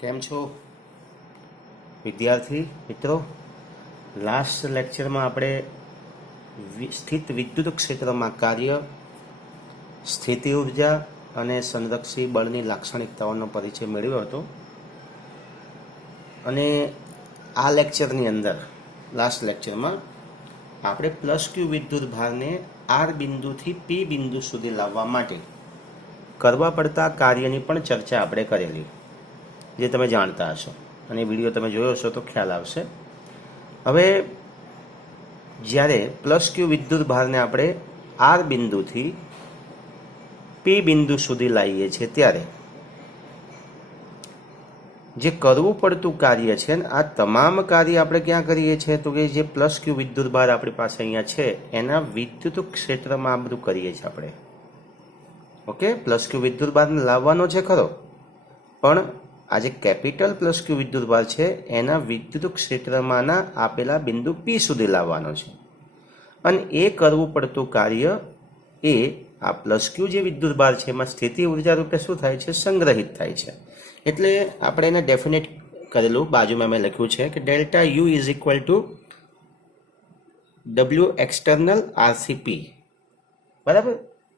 કેમ છો વિદ્યાર્થી મિત્રો? લાસ્ટ લેક્ચરમાં આપણે સ્થિત વિદ્યુત ક્ષેત્રમાં કાર્ય, સ્થિતિ ઉર્જા અને સંરક્ષી બળની લાક્ષણિકતાઓનો પરિચય મેળવ્યો હતો. અને આ લેક્ચરની અંદર લાસ્ટ લેક્ચરમાં આપણે પ્લસ ક્યુ વિદ્યુત ભારને આર બિંદુથી પી બિંદુ સુધી લાવવા માટે કરવા પડતા કાર્યની પણ ચર્ચા આપણે કરેલી, જે તમે જાણતા હશો અને વિડીયો તમે જોયો હશો તો ખ્યાલ આવશે. હવે જ્યારે પ્લસ ક્યુ વિદ્યુત ભારને આપણે આર બિંદુથી પી બિંદુ સુધી લાવીએ છીએ ત્યારે જે કરવું પડતું કાર્ય છે ને આ તમામ કાર્ય આપણે ક્યાં કરીએ છીએ તો કે જે પ્લસ ક્યુ વિદ્યુત ભાર આપણી પાસે અહીંયા છે એના વિદ્યુત ક્ષેત્રમાં આ બધું કરીએ છીએ આપણે. ઓકે, પ્લસ ક્યુ વિદ્યુત ભારને લાવવાનો છે ખરો, પણ આ જે કેપિટલ પ્લસ ક્યુ વિદ્યુત ભાર છે એના વિદ્યુત ક્ષેત્રમાંના આપેલા બિંદુ પી સુધી લાવવાનો છે. અને એ કરવું પડતું કાર્ય એ આ પ્લસ ક્યુ જે વિદ્યુત ભાર છે એમાં સ્થિતિ ઉર્જા રૂપે શું થાય છે? સંગ્રહિત થાય છે. એટલે આપણે એને ડેફિનેટ કરેલું, બાજુમાં મેં લખ્યું છે કે delta U is equal to W external RC P, બરાબર?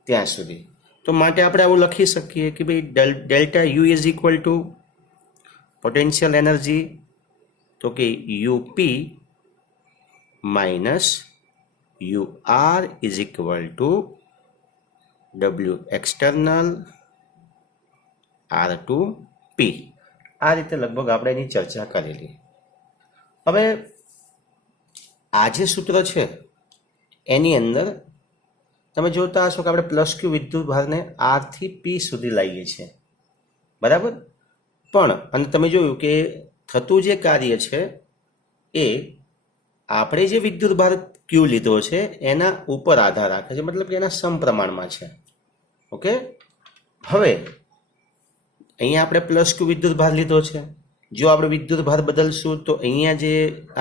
ત્યાં સુધી તો માટે આપણે આવું લખી શકીએ કે ભાઈ delta U is equal to potential energy તો કે UP minus U R is equal to W external R to P. આ રીતે લગભગ આપણે એની ચર્ચા કરેલી. હવે આ જે સૂત્ર છે એની અંદર તમે જોતા હશો કે આપણે પ્લસ ક્યુ વિદ્યુત ભારને આરથી પી સુધી લાવીએ છીએ, બરાબર? પણ અને તમે જોયું કે થતું જે કાર્ય છે એ આપણે જે વિદ્યુત ભાર ક્યુ લીધો છે એના ઉપર આધાર રાખે છે, મતલબ કે એના સમપ્રમાણમાં છે. ઓકે, હવે અહીંયા આપણે પ્લસ ક્યુ વિદ્યુત ભાર લીધો છે. જો આપણે વિદ્યુત ભાર બદલશું તો અહીંયા જે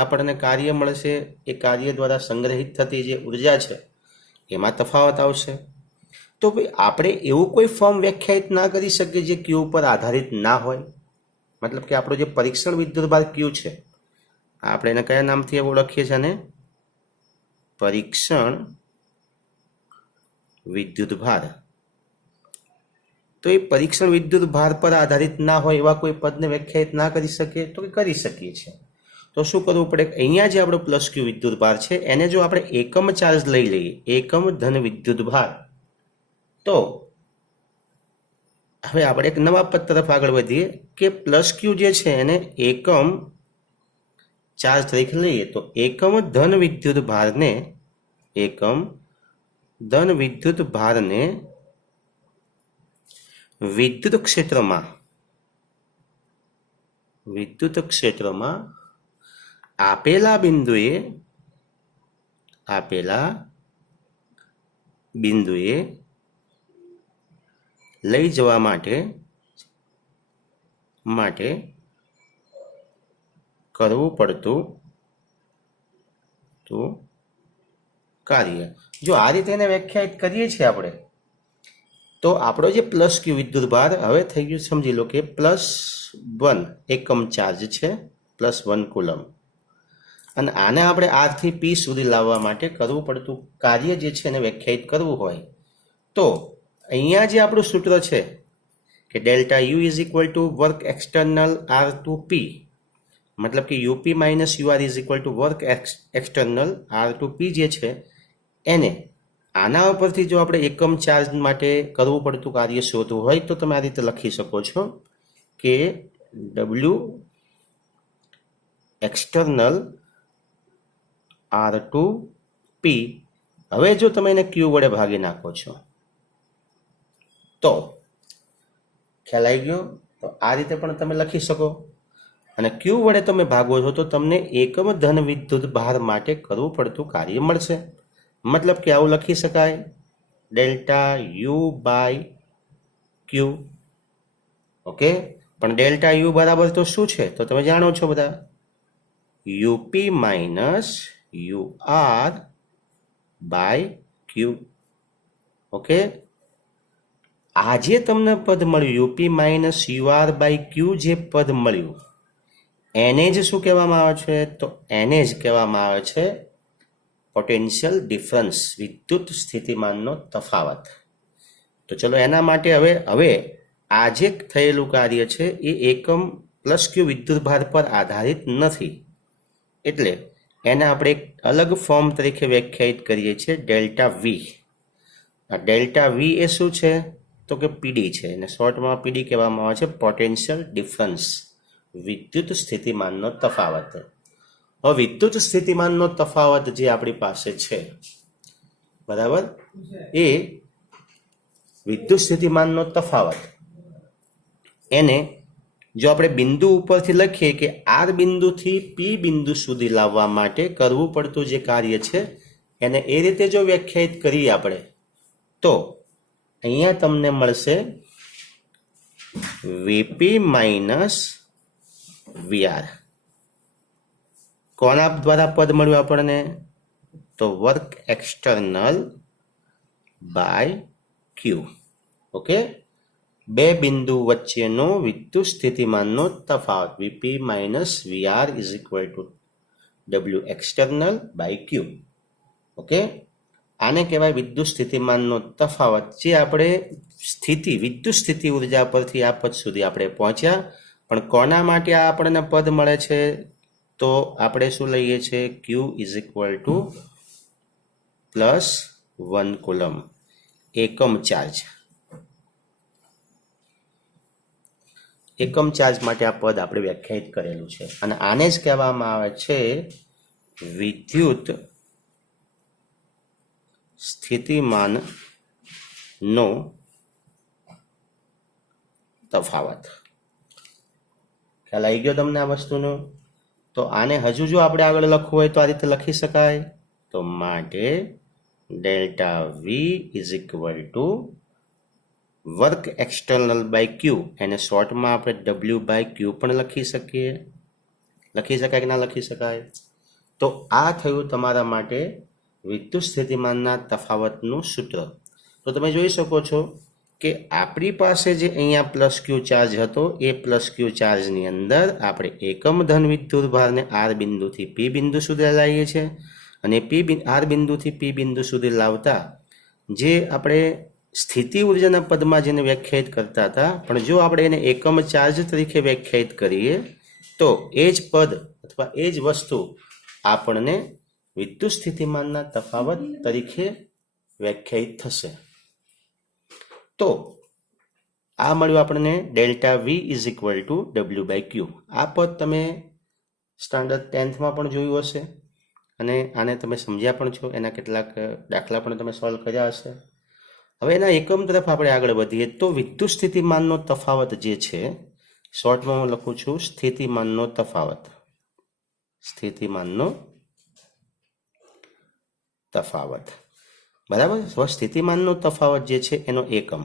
આપણને કાર્ય મળશે એ કાર્ય દ્વારા સંગ્રહિત થતી જે ઉર્જા છે એમાં તફાવત આવશે. તો આપણે એવું કોઈ ફોર્મ વ્યાખ્યાયિત ના કરી શકીએ જે ક્યુ ઉપર આધારિત ના હોય. મતલબ કે આપણો જે પરીક્ષણ વિદ્યુત ભાર ક્યુ છે આપણે એને કયા નામથી ઓળખીએ છીએ? અને પરીક્ષણ વિદ્યુત ભાર. તો એ પરીક્ષણ વિદ્યુત ભાર પર આધારિત ના હોય એવા કોઈ પદને વ્યાખ્યાયિત ના કરી શકીએ તો કરી શકીએ છીએ. તો શું કરવું પડે? અહીંયા જે આપણો પ્લસ ક્યુ વિદ્યુત ભાર છે એને જો આપણે એકમ ચાર્જ લઈ લઈએ, એકમ ધન વિદ્યુત ભાર, તો હવે આપણે એક નવા પદ તરફ આગળ વધીએ કે પ્લસ ક્યુ જે છે એને એકમ ચાર્જ તરીકે લઈએ તો એકમ ધન વિદ્યુત ભારને વિદ્યુત ક્ષેત્રમાં આપેલા બિંદુએ લઈ જવા માટે કરવું પડતું કાર્ય. જો આ રીતે એને વ્યાખ્યાયિત કરીએ છીએ આપણે તો આપણો જે પ્લસ ક્યુ વિદ્યુત ભાર હવે થઈ ગયું, સમજી લો કે +1 એકમ ચાર્જ છે, +1 કુલમ. અને આને આપણે આરથી પી સુધી લાવવા માટે કરવું પડતું કાર્ય જે છે એને વ્યાખ્યાયિત કરવું હોય તો અહીંયા જે આપણું સૂત્ર છે કે delta U is equal to work external R to P, મતલબ કે UP minus U R is equal to work external R to P જે છે એને આના ઉપરથી જો આપણે એકમ ચાર્જ માટે કરવું પડતું કાર્ય શોધવું હોય તો તમે આ રીતે લખી શકો છો કે ડબલ્યુ એક્સટર્નલ આર ટુ પી. હવે જો તમે એને ક્યુ વડે ભાગી નાખો છો તો ખ્યાલ આવી ગયો? તો આ રીતે પણ તમે લખી શકો. અને ક્યુ વડે તમે ભાગો છો તો તમને એકમ ધન વિદ્યુત ભાર માટે કરવું પડતું કાર્ય મળશે. મતલબ કે આવું લખી શકાય delta U by Q. Okay, પણ ડેલ્ટા યુ બરાબર તો શું છે તો તમે જાણો છો બધા, U P minus U R by Q. Okay, આજે તમને પદ મળ્યું U P minus U R by Q જે પદ મળ્યું એને જ શું કહેવામાં આવે છે? તો એને જ કહેવામાં આવે છે પોટેન્શિયલ ડિફરન્સ, વિદ્યુત સ્થિતિમાનનો તફાવત. તો ચલો એના માટે હવે આ જે થયેલું કાર્ય છે એ એકમ પ્લસ ક્યુ વિદ્યુતભાર પર આધારિત નથી, એટલે એને આપણે એક અલગ ફોર્મ તરીકે વ્યાખ્યાયિત કરીએ છીએ ડેલ્ટા વી. આ ડેલ્ટા વી એ શું છે? તો કે પીડી છે, અને શોર્ટમાં પીડી કહેવામાં આવે છે પોટેન્શિયલ ડિફરન્સ, વિદ્યુત સ્થિતિમાનનો તફાવત. હવે વિદ્યુત સ્થિતિમાનનો તફાવત જે આપણી પાસે છે, બરાબર, એ વિદ્યુત સ્થિતિમાનનો તફાવત એને જો આપણે બિંદુ ઉપરથી લખીએ કે આર બિંદુથી પી બિંદુ સુધી લાવવા માટે કરવું પડતું જે કાર્ય છે એને એ રીતે જો વ્યાખ્યાયિત કરીએ આપણે, તો અહીંયા તમને મળશે વીપી માઇનસ વીઆર. કોના દ્વારા પદ મળ્યું આપણને? તો work external by Q. Okay, બે બિંદુ વચ્ચેનો વિદ્યુત સ્થિતિમાનનો તફાવત V P minus VR is equal to W external by Q. Okay, આને કહેવાય વિદ્યુત સ્થિતિમાનનો તફાવત, જે આપણે વિદ્યુત સ્થિતિ ઉર્જા પરથી આ પદ સુધી આપણે પહોંચ્યા. પણ કોના માટે આ આપણને પદ મળે છે? તો આપણે શું લઈએ છીએ? ક્યુ ઇઝ ઇક્વલ ટુ +1 કુલમ, એકમ ચાર્જ. એકમ ચાર્જ માટે આ પદ આપણે વ્યાખ્યાયિત કરેલું છે, અને આને જ કહેવામાં આવે છે વિદ્યુત સ્થિતિમાનનો તફાવત. ખ્યાલ આવી ગયો તમને આ વસ્તુનો? તો આને હજુ જો આપણે આગળ લખવું હોય તો આ રીતે લખી શકાય. તો માટે delta V is equal to work external by Q, એને શોર્ટમાં આપણે ડબલ્યુ બાય ક્યુ પણ લખી શકીએ. લખી શકાય કે ના લખી શકાય? તો આ થયું તમારા માટે વિદ્યુત સ્થિતિમાનના તફાવતનું સૂત્ર. તો તમે જોઈ શકો છો કે આપણી પાસે જે અહીંયા પ્લસ ક્યુ ચાર્જ હતો એ પ્લસ ક્યુ ચાર્જની અંદર આપણે એકમ ધન વિદ્યુતભારને આર બિંદુથી પી બિંદુ સુધી લાવીએ છીએ, અને આર બિંદુથી પી બિંદુ સુધી લાવતા જે આપણે સ્થિતિ ઉર્જાના પદમાં જેને વ્યાખ્યાયિત કરતા હતા, પણ જો આપણે એને એકમ ચાર્જ તરીકે વ્યાખ્યાયિત કરીએ તો એ જ પદ અથવા એ જ વસ્તુ આપણને વિદ્યુત સ્થિતિમાનના તફાવત તરીકે વ્યાખ્યાયિત થશે. તો આ મળ્યું આપણને delta V is equal to W by Q. આ પદ તમે સ્ટાન્ડર્ડ 10થમાં પણ જોયું હશે, અને આને તમે સમજ્યા પણ છો. એના કેટલાક દાખલા પણ તમે સોલ્વ કર્યા હશે. હવે એના એકમ તરફ આપણે આગળ વધીએ તો વિદ્યુત સ્થિતિમાનનો તફાવત જે છે, શોર્ટમાં હું લખું છું સ્થિતિમાનનો તફાવત. સ્થિતિમાનનો તફાવત, બરાબર. સ્થિતિમાનનો તફાવત જે છે એનો એકમ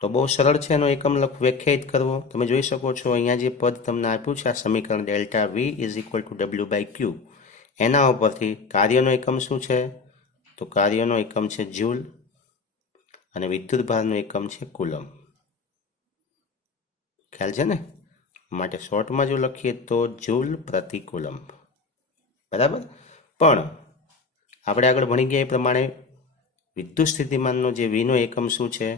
તો બહુ સરળ છે, એનો એકમ વ્યાખ્યાયિત કરવો. તમે જોઈ શકો છો અહીંયા જે પદ તમને આપ્યું છે, આ સમીકરણ delta V is equal to W by Q, એના ઉપરથી કાર્યનો એકમ શું છે? તો કાર્યનો એકમ છે જૂલ, અને વિદ્યુતભારનો એકમ છે કુલમ. ખ્યાલ છે ને? માટે શોર્ટમાં જો લખીએ તો જૂલ પ્રતિ કુલમ, બરાબર. પણ આપણે આગળ ભણી ગયા એ પ્રમાણે વિદ્યુત સ્થિતિમાનનો જે વીનો એકમ શું છે?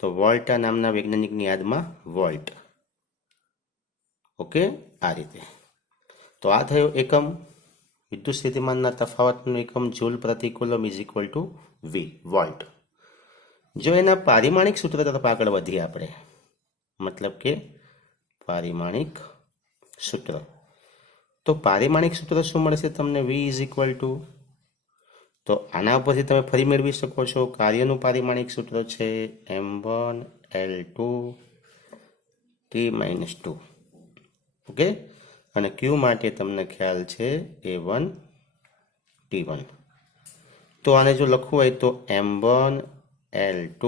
તો વોલ્ટા નામના વૈજ્ઞાનિકની યાદમાં વોલ્ટ. ઓકે, આ રીતે. તો આ થયો એકમ વિદ્યુત સ્થિતિમાનના તફાવતનું એકમ જૂલ પ્રતિ coulomb is equal to V, volt. જો એના પારિમાણિક સૂત્ર તરફ આગળ વધીએ આપણે, મતલબ કે પારિમાણિક સૂત્ર, તો પારિમાણિક સૂત્ર શું મળશે તમને? વી ઇઝ ઇક્વલ ટુ, તો આના ઉપરથી તમે ફરી મેળવી શકો છો. કાર્યનું પારિમાણિક સૂત્ર છે m1L2 T-2. ઓકે, અને ક્યુ માટે તમને ખ્યાલ છે A1 T1. તો આને જો લખવું હોય તો m1L2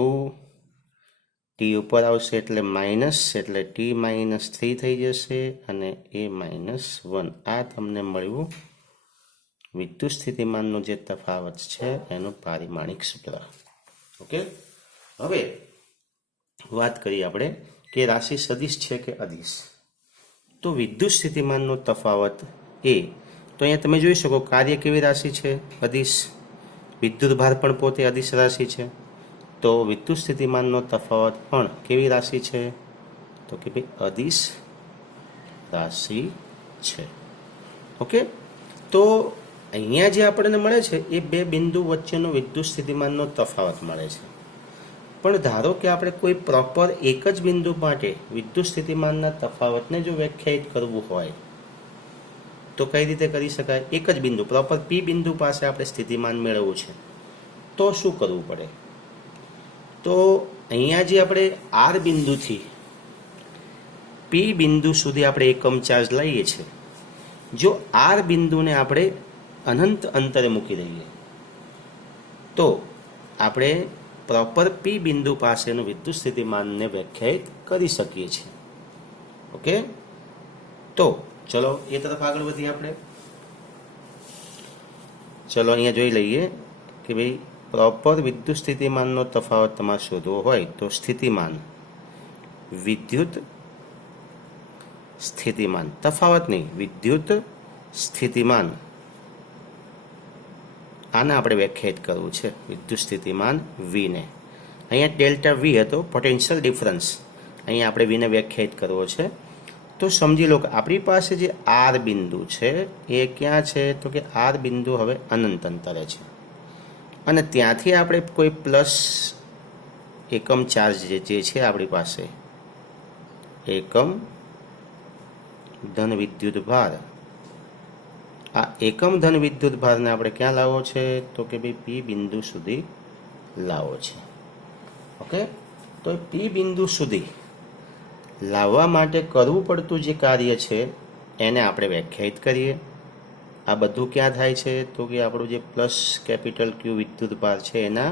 T ઉપર આવશે એટલે માઇનસ, એટલે T-3 થઈ જશે, અને A-1. આ તમને મળ્યું વિદ્યુત સ્થિતિમાનનો જે તફાવત છે એનું પારિમાણિક સૂત્ર. ઓકે, હવે વાત કરીએ આપણે કે રાશિ સદિશ છે કે અદિશ. તો વિદ્યુત સ્થિતિમાનનો તફાવત એ, તો અહીંયા તમે જોઈ શકો કાર્ય કેવી રાશિ છે? અદિશ. વિદ્યુત ભાર પણ પોતે અદિશ રાશિ છે. તો વિદ્યુત સ્થિતિમાનનો તફાવત પણ કેવી રાશિ છે? તો કે ભાઈ અદિશ રાશિ છે. ઓકે, તો અહીંયા જે આપણને મળે છે એ બે બિંદુ વચ્ચેનો વિદ્યુત સ્થિતિમાનનો તફાવત મળે છે. પણ ધારો કે આપણે કોઈ પ્રોપર એક જ બિંદુ માટે વિદ્યુત સ્થિતિમાનના તફાવતને જો વ્યાખ્યાયિત કરવું હોય તો કઈ રીતે કરી શકાય? એક જ બિંદુ પ્રોપર પી બિંદુ પાસે આપણે સ્થિતિમાન મેળવવું છે તો શું કરવું પડે? તો અહીંયા જે આપણે આર બિંદુથી પી બિંદુ સુધી આપણે એકમ ચાર્જ લઈએ છીએ, જો આર બિંદુને આપણે અનંત અંતરે મૂકી દઈએ તો આપણે પ્રોપર પી બિંદુ પાસેનું વિદ્યુત સ્થિતિમાનને વ્યાખ્યાયિત કરી શકીએ છીએ. ઓકે, તો ચલો એ તરફ આગળ વધીએ આપણે. ચલો અહીંયા જોઈ લઈએ કે ભાઈ પ્રોપર વિદ્યુત સ્થિતિમાનનો તફાવત તમારે શોધવો હોય તો સ્થિતિમાન, વિદ્યુત સ્થિતિમાન, તફાવત નહીં, વિદ્યુત સ્થિતિમાન, આને આપણે વ્યાખ્યાયિત કરવું છે વિદ્યુત સ્થિતિમાન વીને. અહીંયા ડેલ્ટા વી હતો પોટેન્શિયલ ડિફરન્સ, અહીંયા આપણે વીને વ્યાખ્યાયિત કરવો છે. તો સમજી લો કે આપણી પાસે જે આર બિંદુ છે એ ક્યાં છે? તો કે આર બિંદુ હવે અનંત અંતરે છે અને ત્યાંથી આપણે કોઈ પ્લસ એકમ ચાર્જ જે છે આપણી પાસે એકમ ધન વિદ્યુત ભાર, આ એકમ ધન વિદ્યુત ભારને આપણે ક્યાં લાવવો છે? તો કે ભાઈ પી બિંદુ સુધી લાવવો છે. ઓકે, તો પી બિંદુ સુધી લાવવા માટે કરવું પડતું જે કાર્ય છે એને આપણે વ્યાખ્યાયિત કરીએ. આ બધું ક્યાં થાય છે? તો કે આપણું જે પ્લસ કેપિટલ ક્યુ વિદ્યુત ભાર છે એના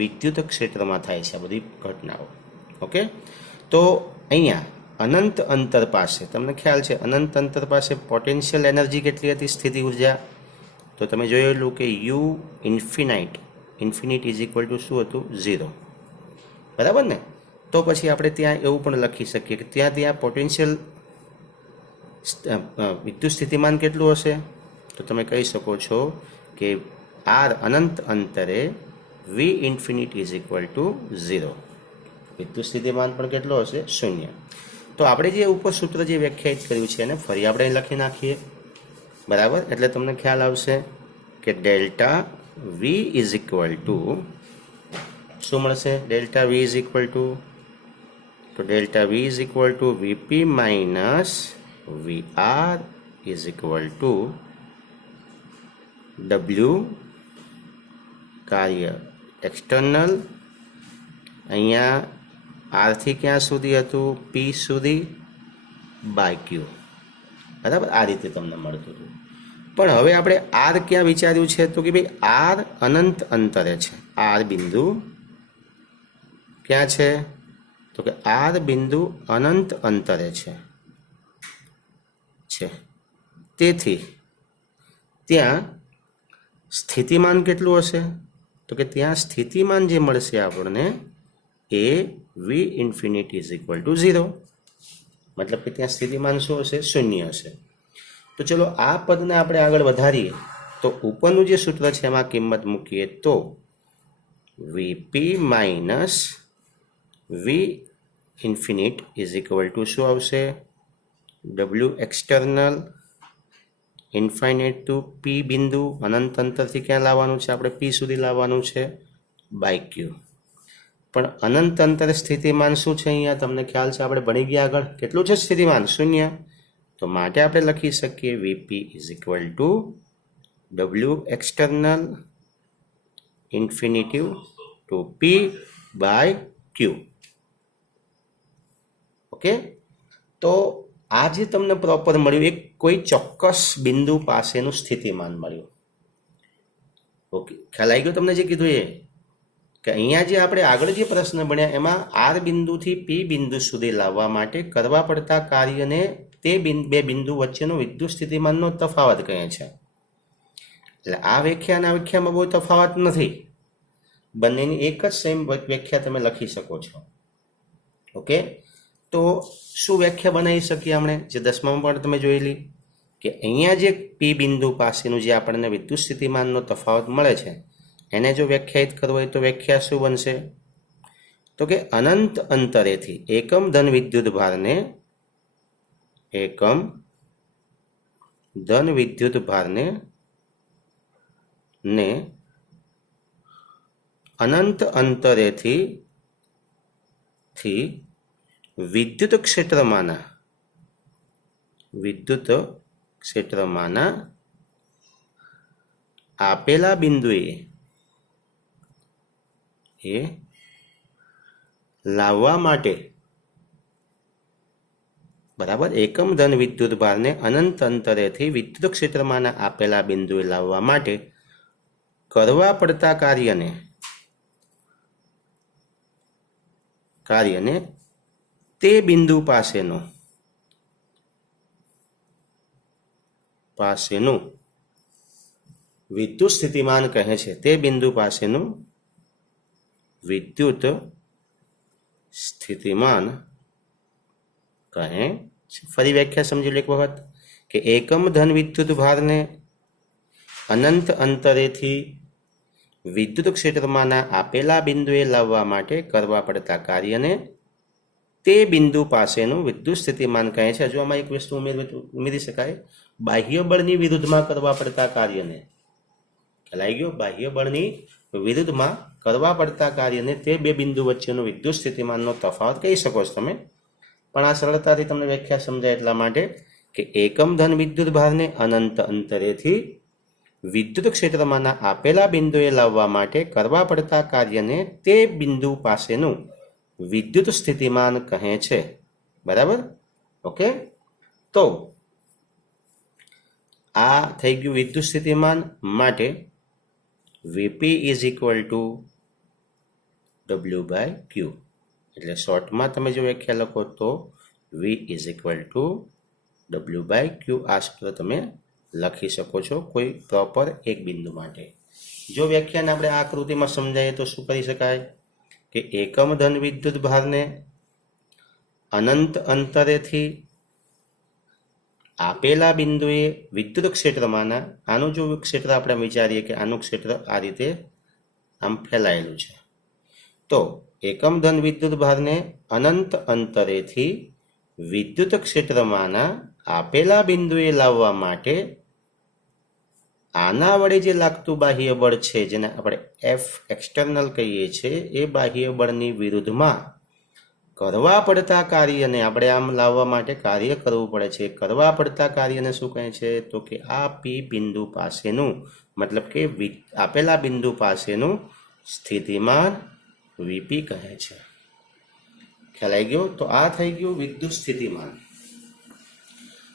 વિદ્યુત ક્ષેત્રમાં થાય છે આ બધી ઘટનાઓ. ઓકે, તો અહીંયા અનંત અંતર પાસે તમને ખ્યાલ છે અનંત અંતર પાસે પોટેન્શિયલ એનર્જી કેટલી હતી? સ્થિતિ ઉર્જા. તો તમે જોયેલું કે you infinite is equal to શું હતું? 0. બરાબર ને? તો પછી આપણે ત્યાં એવું પણ લખી શકીએ કે ત્યાં પોટેન્શિયલ વિદ્યુત સ્થિતિમાન કેટલું હશે? તો તમે કહી શકો છો કે આર અનંત અંતરે વી ઇન્ફિનિટ ઇઝ ઇક્વલ ટુ 0. વિદ્યુત સ્થિતિમાન પણ કેટલો હશે? 0. તો આપણે જે ઉપર સૂત્ર જે વ્યાખ્યાયિત કર્યું છે એને ફરી આપણે લખી નાખીએ. બરાબર, એટલે તમને ખ્યાલ આવશે કે delta V is equal to શું મળશે? Delta V is equal to, તો delta V is equal to VP minus VR is equal to W કાર્ય એક્સટર્નલ, અહીંયા આરથી ક્યાં સુધી હતું? પી સુધી બાય ક્યુ. બરાબર, આ રીતે તમને મળતું હતું. પણ હવે આપણે આર ક્યાં વિચાર્યું છે? તો કે ભાઈ આર અનંત અંતરે છે. આર બિંદુ ક્યાં છે? તો કે આર બિંદુ અનંત અંતરે છે. તેથી ત્યાં સ્થિતિમાન કેટલું હશે? તો કે ત્યાં સ્થિતિમાન જે મળશે આપણને એ વી ઇન્ફિનિટ ઇઝ ઇક્વલ ટુ 0. મતલબ કે ત્યાં સ્થિતિમાન શું હશે? 0 હશે. તો ચલો આ પદને આપણે આગળ વધારીએ તો ઉપરનું જે સૂત્ર છે એમાં કિંમત મૂકીએ તો V P minus V infinite is equal to શું આવશે? W external infinite to P બિંદુ, અનંત અંતરથી ક્યાં લાવવાનું છે? આપણે પી સુધી લાવવાનું છે બાય ક્યુ. પણ અનંત અંતરે સ્થિતિમાન શું છે? અહીંયા તમને ખ્યાલ છે આપણે ભણી ગયા આગળ કેટલું છે સ્થિતિમાન? 0. તો માટે આપણે લખી શકીએ V P is equal to W external infinity to P by Q. Okay, તો આ જે તમને પ્રોપર મળ્યું એક કોઈ ચોક્કસ બિંદુ પાસેનું સ્થિતિમાન મળ્યું. ઓકે, ખ્યાલ આવી ગયો તમને જે કીધું એ કે અહીંયા જે આપણે આગળ જે પ્રશ્ન ભણ્યા એમાં આર બિંદુથી પી બિંદુ સુધી લાવવા માટે કરવા પડતા કાર્યને તે બે બિંદુ વચ્ચેનો વિદ્યુત સ્થિતિમાનનો તફાવત કહે છે. એટલે આ વ્યાખ્યા અને આ વ્યાખ્યામાં બહુ તફાવત નથી. બંનેની એક જ સેમ વ્યાખ્યા તમે લખી શકો છો. ઓકે, તો શું વ્યાખ્યા બનાવી શકીએ આપણે જે 10માં પણ તમે જોયેલી કે અહીંયા જે પી બિંદુ પાસેનું જે આપણને વિદ્યુત સ્થિતિમાનનો તફાવત મળે છે એને જો વ્યાખ્યાયિત કરવો હોય તો વ્યાખ્યા શું બનશે? તો કે અનંત અંતરેથી એકમ ધન વિદ્યુત ભારને ને અનંત અંતરેથી વિદ્યુત ક્ષેત્રમાંના આપેલા બિંદુએ લાવવા માટે, બરાબર, એકમ ધન વિદ્યુત ભારને અનંત અંતરેથી વિદ્યુત ક્ષેત્રમાંના આપેલા બિંદુએ લાવવા માટે કરવા પડતા કાર્યને તે બિંદુ પાસેનું વિદ્યુત સ્થિતિમાન કહે છે. તે બિંદુ પાસેનું વિદ્યુત સ્થિતિમાન કહે છે. ફરી વ્યાખ્યા સમજી લો એક વખત કે એકમ ધન વિદ્યુત ભારને અનંત અંતરેથી વિદ્યુત ક્ષેત્રમાંના આપેલા બિંદુએ લાવવા માટે કરવા પડતા કાર્યને તે બિંદુ પાસેનું વિદ્યુત સ્થિતિમાન કહે છે. હજુ આમાં એક વસ્તુ ઉમેરી શકાય, બાહ્ય બળની વિરુદ્ધમાં કરવા પડતા કાર્યને, ખ્યાલ આવી ગયો? બાહ્ય બળની વિરુદ્ધમાં કરવા પડતા કાર્યને તે બે બિંદુ વચ્ચેનો વિદ્યુત સ્થિતિમાનનો તફાવત કહી શકો છો તમે. પણ આ સરળતાથી તમને વ્યાખ્યા સમજાય એટલા માટે કે એકમ ધન વિદ્યુત ભારને અનંત અંતરેથી વિદ્યુત ક્ષેત્રમાંના આપેલા બિંદુએ લાવવા માટે કરવા પડતા કાર્યને તે બિંદુ પાસેનું વિદ્યુત સ્થિતિમાન કહે છે. બરાબર? ઓકે, તો આ થઈ ગયું વિદ્યુત સ્થિતિમાન માટે VP is equal two W/Q. એટલે શોર્ટમાં તમે જો વ્યાખ્યા લખો તો વી ઇઝ ઇક્વલ ટુ W/Q. આ સૂત્ર તમે લખી શકો છો કોઈ પ્રોપર એક બિંદુ માટે. જો વ્યાખ્યાને આપણે આ આકૃતિમાં સમજાવીએ તો શું કરી શકાય કે એકમ ધન વિદ્યુત ભારને અનંત અંતરેથી આપેલા બિંદુએ વિદ્યુત ક્ષેત્રમાંના, આનું જો ક્ષેત્ર આપણે વિચારીએ કે આનું ક્ષેત્ર આ રીતે આમ ફેલાયેલું છે, તો એકમ ધન વિદ્યુત ભારને અનંત અંતરેથી વિદ્યુત ક્ષેત્રમાંના આપેલા બિંદુએ લાવવા માટે આના વડે જે લાગતું બાહ્ય બળ છે જેને આપણે એફ એક્સટર્નલ કહીએ છીએ, એ બાહ્ય બળની વિરુદ્ધમાં કરવા પડતા કાર્યને આપણે આમ લાવવા માટે કાર્ય કરવું પડે છે. કરવા પડતા કાર્યને શું કહે છે? તો કે આ પી બિંદુ પાસેનું, મતલબ કે આપેલા બિંદુ પાસેનું સ્થિતિમાન વીપી કહે છે. ખ્યાલ આવી ગયો? તો આ થઈ ગયું વિદ્યુત સ્થિતિમાન.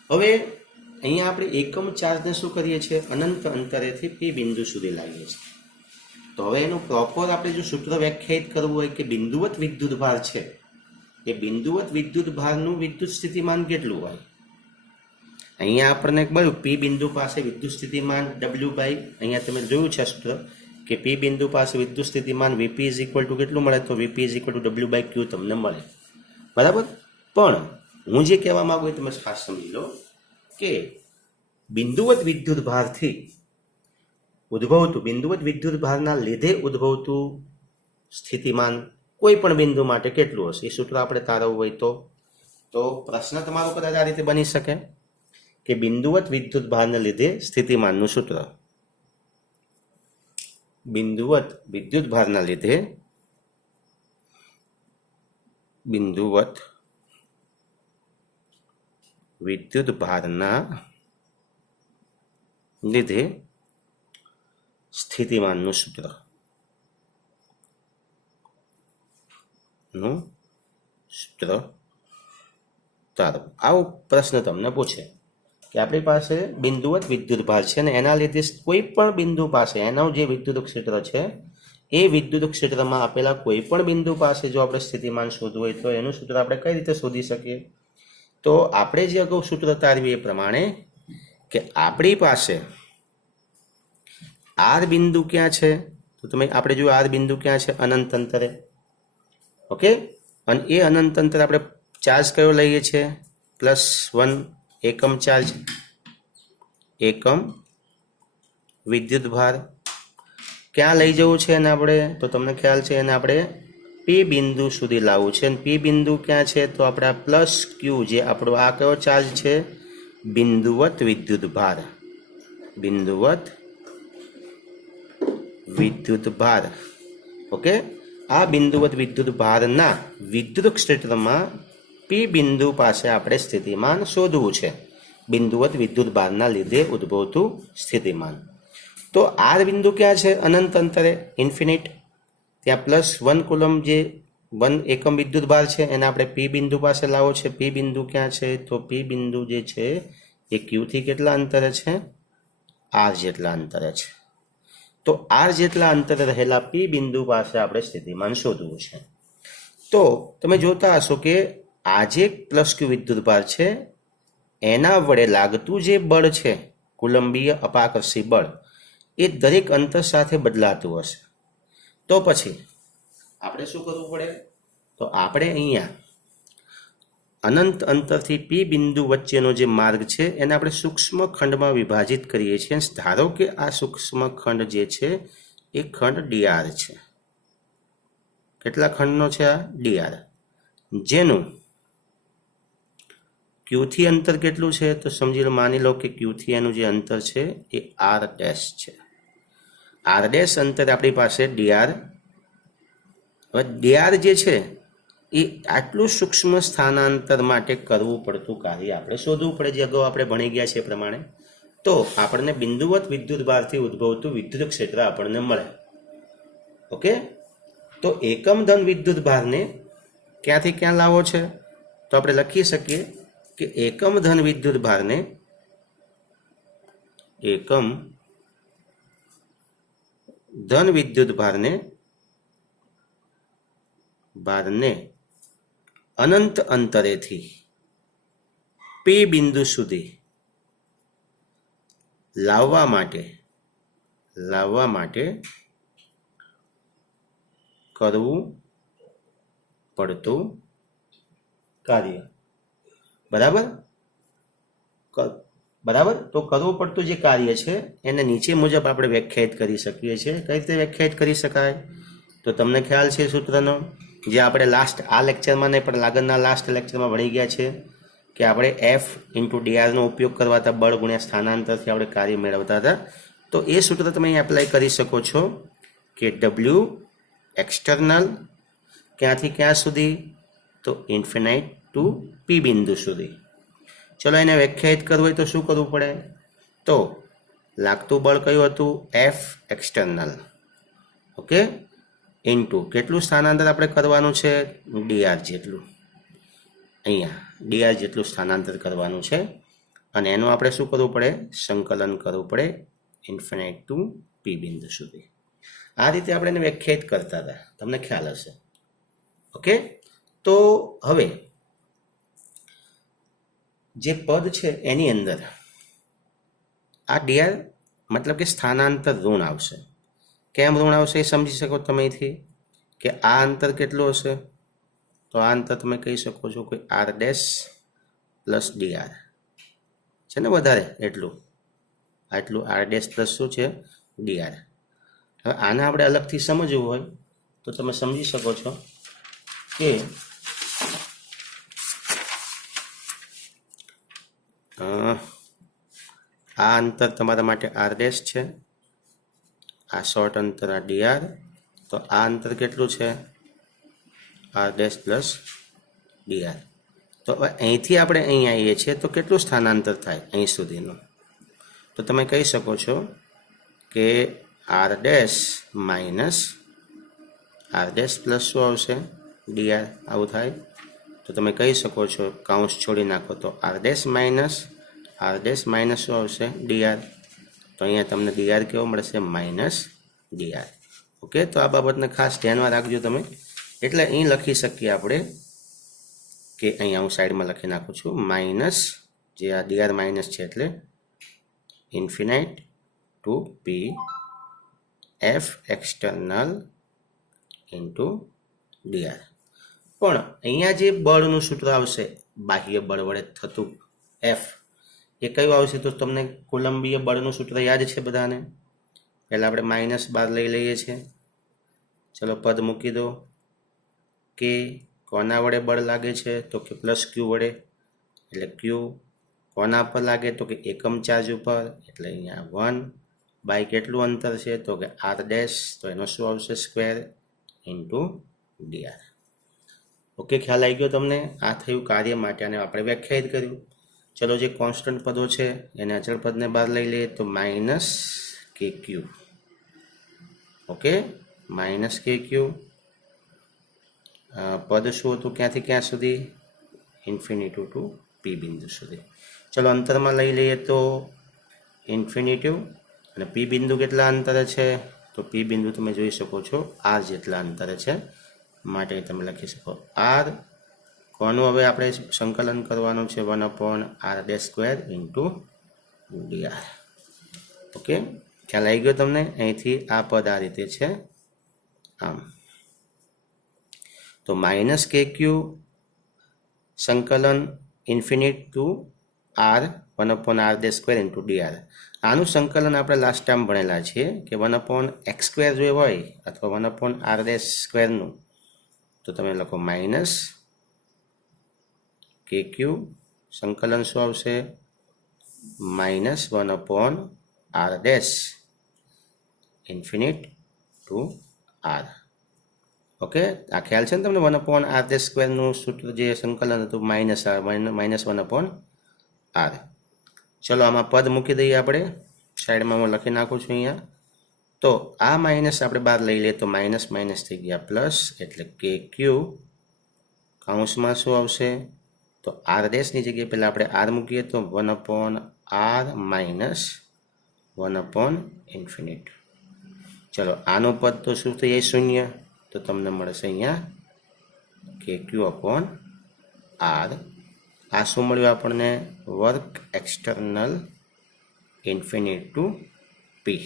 હવે અહીંયા આપણે એકમ ચાર્જને શું કરીએ છીએ? અનંત અંતરેથી પી બિંદુ સુધી લાવીએ છીએ. તો હવે એનું પ્રોપર આપણે જો સૂત્ર વ્યાખ્યાયિત કરવું હોય કે બિંદુવત વિદ્યુત ભાર છે, એ બિંદુવત વિદ્યુત ભારનું વિદ્યુત સ્થિતિમાન કેટલું હોય? અહીંયા આપણને મળ્યું પી બિંદુ પાસે વિદ્યુત સ્થિતિમાન W/, અહીંયા તમે જોયું છે સૂત્ર કે પી બિંદુ પાસે વિદ્યુત સ્થિતિમાન વીપી ઇઝ ઇક્વલ ટુ કેટલું મળે? તો VP is equal two W/Q તમને મળે. બરાબર? પણ હું જે કહેવા માંગુ એ તમે ખાસ સમજી લો કે બિંદુવત વિદ્યુત ભારથી ઉદ્ભવતું, બિંદુવત વિદ્યુત ભારના લીધે ઉદ્ભવતું સ્થિતિમાન કોઈ પણ બિંદુ માટે કેટલું હશે? એ સૂત્ર આપણે તારવવું હોય તો પ્રશ્ન તમારો કદાચ આ રીતે બની શકે કે બિંદુવત વિદ્યુત ભારને લીધે સ્થિતિમાનનું સૂત્ર, બિંદુવત વિદ્યુત ભારના લીધે, બિંદુવત વિદ્યુત ભારના લીધે સ્થિતિમાનનું સૂત્ર તારવો. આવો પ્રશ્ન તમને પૂછે કે આપણી પાસે બિંદુવત વિદ્યુત ભાર છે અને એના લીધે કોઈ પણ બિંદુ પાસે એનું જે વિદ્યુત ક્ષેત્ર છે એ વિદ્યુત ક્ષેત્રમાં આપેલા કોઈ પણ બિંદુ પાસે જો આપણે સ્થિતિમાન શોધવું હોય તો એનું સૂત્ર આપણે કઈ રીતે શોધી શકીએ? તો આપણે જે અગાઉ સૂત્ર તારવીએ એ પ્રમાણે કે આપણી પાસે આર બિંદુ ક્યાં છે? તો તમે આપણે જો આર બિંદુ ક્યાં છે? અનંત અંતરે. ઓકે, અને એ અનંત અંતરે આપણે ચાર્જ કયો લઈએ છીએ? +1 એકમ ચાર્જ, એકમ વિદ્યુત ભાર. ક્યાં લઈ જવું છે એને આપણે? તો તમને ખ્યાલ છે એને આપણે પી બિંદુ સુધી લાવવું છે. અને પી બિંદુ ક્યાં છે? તો આપણે આ +Q જે આપણો આ કયો ચાર્જ છે? બિંદુવત વિદ્યુત ભાર. બિંદુવત વિદ્યુત ભાર. ઓકે, આ બિંદુવત વિદ્યુત ભારના વિદ્યુત ક્ષેત્રમાં પી બિંદુ પાસે આપણે સ્થિતિમાન શોધવું છે. બિંદુવત વિદ્યુત ભારના લીધે ઉદ્ભવતું સ્થિતિમાન. તો આર બિંદુ ક્યાં છે? અનંત અંતરે, ઇન્ફિનિટ. ત્યાં +1 કુલમ જે 1 એકમ વિદ્યુત ભાર છે એને આપણે પી બિંદુ પાસે લાવવો છે. પી બિંદુ ક્યાં છે? તો પી બિંદુ જે છે એ ક્યુ થી કેટલા અંતરે છે? આર જેટલા અંતરે છે. તો આર જેટલા અંતરે રહેલા પી બિંદુ પાસે આપણે સ્થિતિમાન શોધવું છે. તો તમે જોતા હશો કે આ જે +Q વિદ્યુત ભાર છે એના વડે લાગતું જે બળ છે, કુલંબીય અપાકર્ષી બળ, એ દરેક અંતર સાથે બદલાતું હશે. તો પછી આપણે શું કરવું પડે? તો આપણે અહીંયા અનંત અંતરથી પી બિંદુ વચ્ચેનો જે માર્ગ છે એને આપણે સૂક્ષ્મ ખંડમાં વિભાજિત કરીએ છીએ. ધારો કે આ સૂક્ષ્મ ખંડ જે છે એ ખંડ ડીઆર છે. કેટલા ખંડનો છે આ? ડીઆર. જેનું ક્યુથી અંતર કેટલું છે? તો સમજી લો, માની લો કે ક્યુથી એનું જે અંતર છે એ આર ડેશ છે. આર ડેશ અંતર આપણી પાસે ડીઆર. હવે ડીઆર જે છે એ આટલું સૂક્ષ્મ સ્થાનાંતર માટે કરવું પડતું કાર્ય આપણે શોધવું પડે, જે અગાઉ આપણે ભણી ગયા છે એ પ્રમાણે. તો આપણને બિંદુવત વિદ્યુત ભારથી ઉદ્ભવતું વિદ્યુત ક્ષેત્ર આપણને મળે. ઓકે, તો એકમ ધન વિદ્યુત ભારને ક્યાંથી ક્યાં લાવવો છે? તો આપણે લખી શકીએ કે એકમ ધન વિદ્યુત ભારને એકમ ધન વિદ્યુત ભારને અનંત અંતરેથી પી બિંદુ સુધી લાવવા માટે કરવું પડતું કાર્ય. બરાબર? તો કરવું પડતું જે કાર્ય છે એને નીચે મુજબ આપણે વ્યાખ્યાયિત કરી શકીએ છીએ. કઈ રીતે વ્યાખ્યાયિત કરી શકાય? તો તમને ખ્યાલ છે સૂત્રનો, જે આપણે આ લેક્ચરમાં નહીં પણ આગળના લાસ્ટ લેક્ચરમાં ભણી ગયા છે કે આપણે F × dr નો ઉપયોગ કરવા હતા, બળ ગુણ્યા સ્થાનાંતરથી આપણે કાર્ય મેળવતા હતા. તો એ સૂત્ર તમે અહીં એપ્લાય કરી શકો છો કે W એક્સટર્નલ ક્યાંથી ક્યાં સુધી? તો ઇન્ફિનાઇટ ટુ પી બિંદુ સુધી. ચલો એને વ્યાખ્યાયિત કરવું હોય તો શું કરવું પડે? તો લાગતું બળ કયું હતું? F external. ઓકે, ઇન્ટુ કેટલું સ્થાનાંતર આપણે કરવાનું છે? ડીઆર જેટલું. અહીંયા ડીઆર જેટલું સ્થાનાંતર કરવાનું છે. અને એનું આપણે શું કરવું પડે? સંકલન કરવું પડે ઇન્ફિનાઇટ ટુ પી બિંદુ સુધી. આ રીતે આપણે એને વ્યાખ્યાયિત કરતા હતા, તમને ખ્યાલ હશે. ઓકે, તો હવે જે પદ છે એની અંદર આ ડીઆર મતલબ કે સ્થાનાંતર ઋણ આવશે. કેમ ઋણ આવશે એ સમજી શકો તમે અહીંથી કે આ અંતર કેટલું હશે? તો આ અંતર તમે કહી શકો છો કે આર ડેશ પ્લસ ડીઆર છે ને, વધારે આટલું આર ડેશ પ્લસ શું છે? ડીઆર. હવે આને આપણે અલગથી સમજવું હોય તો તમે સમજી શકો છો કે આ અંતર તમારા માટે આર ડેશ છે, આ શોર્ટ અંતર આ ડીઆર. તો આ અંતર કેટલું છે? R dash plus dr. તો હવે અહીંથી આપણે અહીં આવીએ છીએ તો કેટલું સ્થાનાંતર થાય અહીં સુધીનું? તો તમે કહી શકો છો કે r dash minus r dash plus શું આવશે? ડીઆર. આવું થાય તો તમે કહી શકો છો, કાઉન્સ છોડી નાખો તો આર ડેશ માઇનસ શું આવશે? ડીઆર. તો અહીંયા તમને ડીઆર કેવો મળશે? Minus DR. ઓકે, તો આ બાબતને ખાસ ધ્યાનમાં રાખજો તમે. એટલે અહીં લખી શકીએ આપણે કે અહીંયા હું સાઈડમાં લખી નાખું છું માઇનસ, જે આ ડીઆર માઇનસ છે એટલે infinite to p f external into dr. પણ અહીંયા જે બળનું સૂત્ર આવશે બાહ્ય બળ વડે થતું એફ, એ કયું આવશે? તો તમને કોલંબીય બળનું સૂત્ર યાદ છે બધાને? પહેલાં આપણે -12 લઈ લઈએ છીએ. ચલો પદ મૂકી દો. કે કોના વડે બળ લાગે છે? તો કે પ્લસ ક્યુ વડે. એટલે ક્યુ કોના પર લાગે? તો કે એકમ ચાર્જ ઉપર. એટલે અહીંયા 1 બાય કેટલું અંતર છે? તો કે આર ડેશ. તો એનો શું આવશે? Square into DR. ઓકે, ખ્યાલ આવી ગયો તમને? આ થયું કાર્ય માટે અને આપણે વ્યાખ્યાયિત કર્યું. ચલો જે કોન્સ્ટન્ટ પદો છે એને અચળ પદને બહાર લઈ લઈએ તો માઇનસ કે ક્યુ. ઓકે, માઇનસ કે ક્યુ. પદ શું હતું? ક્યાંથી ક્યાં સુધી? ઇન્ફિનિટી ટુ પી બિંદુ સુધી. ચલો અંતરમાં લઈ લઈએ તો ઇન્ફિનિટી. અને પી બિંદુ કેટલા અંતરે છે? તો પી બિંદુ તમે જોઈ શકો છો આર જેટલા અંતરે છે, માટે તમે લખી શકો આર. કોનું હવે આપણે સંકલન કરવાનું છે? 1/r² into DR. ઓકે, ખ્યાલ આવી ગયો તમને? અહીંથી આ પદ આ રીતે છે આમ. તો માઇનસ કે ક્યુ સંકલન infinite to r 1/r² into dr. આનું સંકલન આપણે લાસ્ટ ટાઈમ ભણેલા છીએ કે 1/x² જો હોય અથવા 1/r²નું, તો તમે લખો માઇનસ કે ક્યુ સંકલન શું આવશે? -1/r infinite to R. Okay, આ ખ્યાલ છે ને તમને? 1/r²નું સૂત્ર જે સંકલન હતું -1/r. ચલો આમાં પદ મૂકી દઈએ આપણે. સાઈડમાં હું લખી નાખું છું અહીંયા. તો આ માઇનસ આપણે બહાર લઈ લઈએ તો માઇનસ માઇનસ થઈ ગયા પ્લસ. એટલે કે ક્યુ કૌંસમાં શું આવશે? તો આર ડેશની જગ્યાએ પહેલાં આપણે આર મૂકીએ તો 1/r માઇનસ 1/ઇન્ફિનિટ. ચલો આનું પદ તો શું થઈ જાય? શૂન્ય. તો તમને મળશે અહીંયા કે ક્યુ અપોન આર. આ શું મળ્યું આપણને? વર્ક એક્સટર્નલ ઇન્ફિનિટ ટુ પી.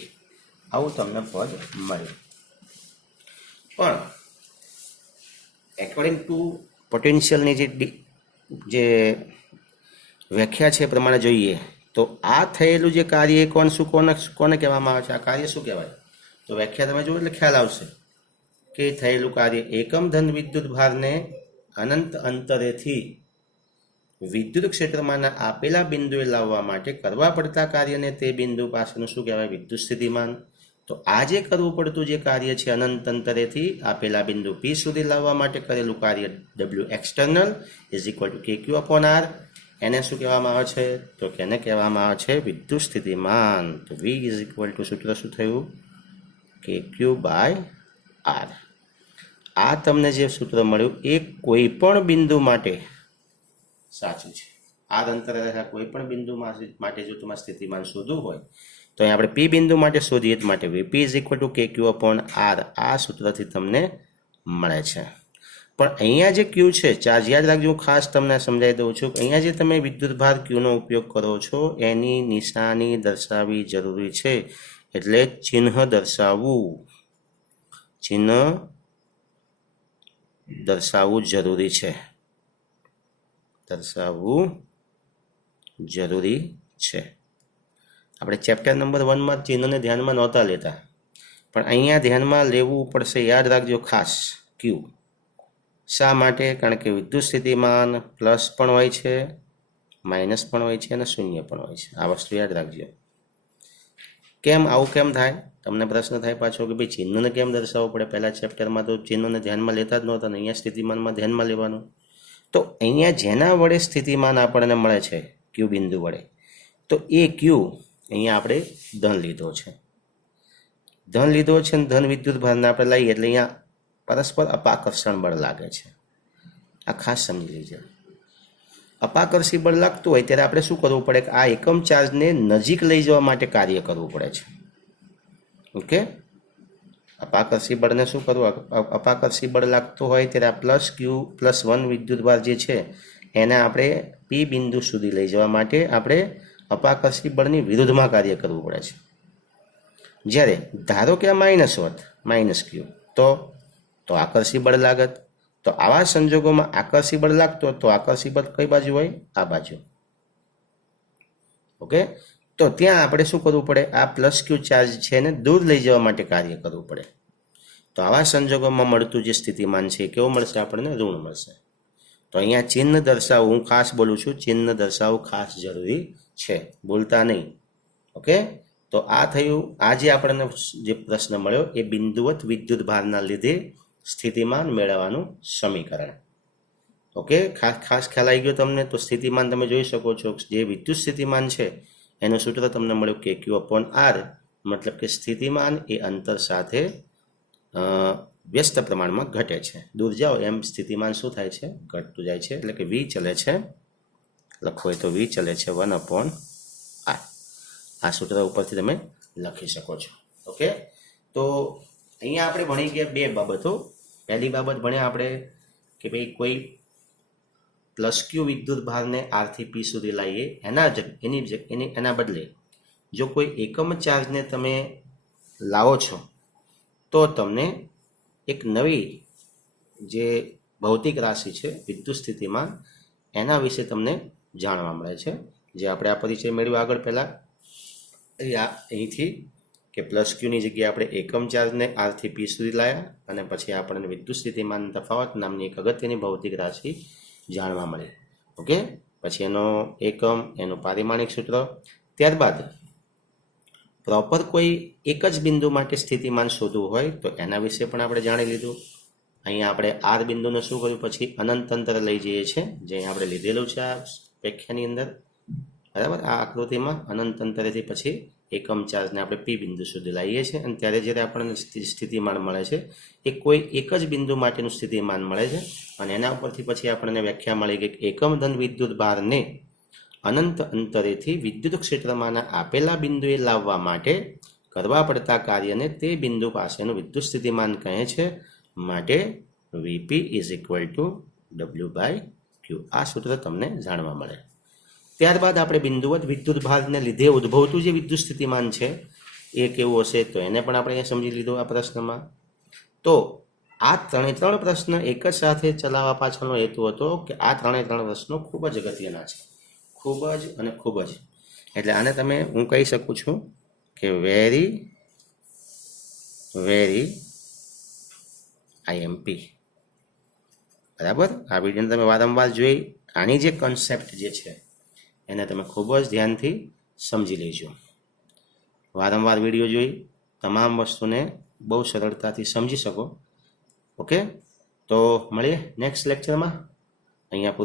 આવું તમને પદ મળ્યું. પણ એકોર્ડિંગ ટુ પોટેન્શિયલની જે વ્યાખ્યા છે એ પ્રમાણે જોઈએ તો આ થયેલું જે કાર્ય એ કોને કહેવામાં આવે છે? આ કાર્ય શું કહેવાય? તો વ્યાખ્યા તમે જુઓ એટલે ખ્યાલ આવશે કે થયેલું કાર્ય એકમ ધન વિદ્યુત ભારને અનંત અંતરેથી વિદ્યુત ક્ષેત્રમાંના આપેલા બિંદુએ લાવવા માટે કરવા પડતા કાર્યને તે બિંદુ પાસેનું શું કહેવાય? વિદ્યુત સ્થિતિમાન. તો આ જે કરવું પડતું જે કાર્ય છે અનંત અંતરેથી આપેલા બિંદુ પી સુધી લાવવા માટે કરેલું કાર્ય W external is equal two કે ક્યુ અપોન આર. એને શું કહેવામાં આવે છે? તો કે એને કહેવામાં આવે છે વિદ્યુત સ્થિતિમાન. તો વી ઇઝ ઇક્વલ ટુ સૂત્ર શું થયું? કે ક્યુ બાય આર. આ તમને જે સૂત્ર મળ્યું એ કોઈ પણ બિંદુ માટે સાચું છે. આર અંતરે રહેલા કોઈ પણ બિંદુ માટે જો તમારે સ્થિતિમાન શોધવું હોય તો અહીં આપણે પી બિંદુ માટે શોધીએ માટે વીપી ઇઝ ઇક્વલ ટુ કે ક્યુ અપોન આર આ સૂત્રથી તમને મળે છે. પણ અહીંયા જે ક્યુ છે ચાર્જ યાદ રાખજો, હું ખાસ તમને સમજાવી દઉં છું. અહીંયા જે તમે વિદ્યુતભાર ક્યુનો ઉપયોગ કરો છો એની નિશાની દર્શાવવી જરૂરી છે. એટલે ચિહ્ન દર્શાવવું જરૂરી છે. આપણે ચેપ્ટર નંબર 1માં ચિહ્નને ધ્યાનમાં નહોતા લેતા, પણ અહીંયા ધ્યાનમાં લેવું પડશે. યાદ રાખજો ખાસ ક્યુ. શા માટે? કારણ કે વિદ્યુત સ્થિતિમાન પ્લસ પણ હોય છે, માઇનસ પણ હોય છે અને શૂન્ય પણ હોય છે. આ વસ્તુ યાદ રાખજો. કેમ આવું કેમ થાય? તમને પ્રશ્ન થાય પાછો કે ભાઈ ચિહ્નને કેમ દર્શાવવું પડે? પહેલા ચેપ્ટરમાં તો ચિહ્નોને ધ્યાનમાં લેતા જ નહોતા ને અહીંયા સ્થિતિમાનમાં ધ્યાનમાં લેવાનું. તો અહીંયા જેના વડે સ્થિતિમાન આપણને મળે છે ક્યુ બિંદુ વડે, તો એ ક્યુ અહીંયા આપણે ધન લીધો છે અને ધન વિદ્યુત ભારને આપણે લઈએ એટલે અહીંયા પરસ્પર અપાકર્ષણ બળ લાગે છે. આ ખાસ સમજી લેજો. અપાકર્ષી બળ લાગતું હોય ત્યારે આપણે શું કરવું પડે? આ એકમ ચાર્જને નજીક લઈ જવા માટે કાર્ય કરવું પડે છે. ઓકે, અપાકર્ષી બળને શું કરવું? અપાકર્ષી બળ લાગતું હોય ત્યારે આ +Q+1 વિદ્યુતભાર જે છે એને આપણે પી બિંદુ સુધી લઈ જવા માટે આપણે અપાકર્ષી બળની વિરુદ્ધમાં કાર્ય કરવું પડે છે. જ્યારે ધારો કે આ માઇનસ હોત, માઇનસ ક્યુ, તો આકર્ષી બળ લાગત. તો આવા સંજોગોમાં આકર્ષી બળ લાગતો તો આકર્ષી બળ કઈ બાજુ હોય? આ બાજુ. ઓકે, તો ત્યાં આપણે શું કરવું પડે? આ પ્લસ ક્યુ ચાર્જ છે એને દૂર લઈ જવા માટે કાર્ય કરવું પડે. તો આવા સંજોગોમાં મળતું જે સ્થિતિમાન છે કેવું મળશે? આપણને ઋણ મળશે. તો અહીંયા ચિહ્ન દર્શાવવું, હું ખાસ બોલું છું, ચિહ્ન દર્શાવવું ખાસ જરૂરી છે, ભૂલતા નહીં. ઓકે, તો આ થયું. આ જે આપણને જે પ્રશ્ન મળ્યો એ બિંદુવત વિદ્યુત ભારના લીધે સ્થિતિમાન મેળવવાનું સમીકરણ. ઓકે, ખાસ ખ્યાલ આવી ગયો તમને? તો સ્થિતિમાન તમે જોઈ શકો છો, જે વિદ્યુત સ્થિતિમાન છે એનું સૂત્ર તમને મળ્યું કે Q/R, મતલબ કે સ્થિતિમાન એ અંતર સાથે વ્યસ્ત પ્રમાણમાં ઘટે છે. દૂર જાઓ એમ સ્થિતિમાન શું થાય છે? ઘટતું જાય છે. એટલે કે V ચલે છે, લખો હોય તો V ચલે છે 1/R. આ સૂત્ર ઉપરથી તમે લખી શકો છો. ઓકે, તો અહીંયા આપણે ભણી ગયા બે બાબતો. પહેલી બાબત ભણ્યા આપણે કે ભાઈ કોઈ પ્લસ ક્યુ વિદ્યુત ભારને R થી P સુધી લાવીએ, એના બદલે જો કોઈ એકમ ચાર્જને તમે લાવો છો તો તમને એક નવી જે ભૌતિક રાશિ છે વિદ્યુત સ્થિતિમાન, એના વિશે તમને જાણવા મળે છે. જે આપણે આ પરિચય મેળવ્યો આગળ પહેલાં અહીંથી કે પ્લસ ક્યુની જગ્યાએ આપણે એકમ ચાર્જને R થી P સુધી લાવ્યા અને પછી આપણને વિદ્યુત સ્થિતિમાન તફાવત નામની એક અગત્યની ભૌતિક રાશિ જાણવા મળે. ઓકે, પછી એનો એકમ, એનું પારિમાણિક સૂત્ર. ત્યારબાદ પ્રોપર કોઈ એક જ બિંદુ માટે સ્થિતિમાન શોધવું હોય તો એના વિશે પણ આપણે જાણી લીધું. અહીંયા આપણે R બિંદુને શું કર્યું? પછી અનંત અંતર લઈ જઈએ છીએ, જે આપણે લીધેલું છે આ વ્યાખ્યાની અંદર. બરાબર, આ આકૃતિમાં અનંત અંતરેથી પછી એકમ ચાર્જને આપણે P બિંદુ સુધી લાવીએ છીએ અને ત્યારે જ્યારે આપણને સ્થિતિમાન મળે છે એ કોઈ એક જ બિંદુ માટેનું સ્થિતિમાન મળે છે. અને એના ઉપરથી પછી આપણને વ્યાખ્યા મળી ગઈ કે એકમ ધન વિદ્યુત ભારને અનંત અંતરેથી વિદ્યુત ક્ષેત્રમાંના આપેલા બિંદુએ લાવવા માટે કરવા પડતા કાર્યને તે બિંદુ પાસેનું વિદ્યુત સ્થિતિમાન કહે છે. માટે Vp = W/Q. આ સૂત્ર તમને જાણવા મળે. ત્યારબાદ આપણે બિંદુવત વિદ્યુત ભારને લીધે ઉદ્ભવતું જે વિદ્યુત સ્થિતિમાન છે એ કેવું હશે તો એને પણ આપણે અહીંયા સમજી લીધું આ પ્રશ્નમાં. તો આ ત્રણ પ્રશ્ન એક જ સાથે ચલાવવા પાછળનો હેતુ હતો કે આ ત્રણ પ્રશ્નો ખૂબ જ અગત્યના છે, ખૂબ જ અને ખૂબ જ. એટલે આને તમે હું કહી શકું છું કે વેરી IMP. બરાબર, આ વિડીયોને તમે વારંવાર જોઈ આની જે કન્સેપ્ટ જે છે એને તમે ખૂબ જ ધ્યાનથી સમજી લેજો. વારંવાર વિડીયો જોઈ તમામ વસ્તુને બહુ સરળતાથી સમજી શકો. ઓકે, તો મળીએ નેક્સ્ટ લેક્ચરમાં. અહીંયા પૂરું.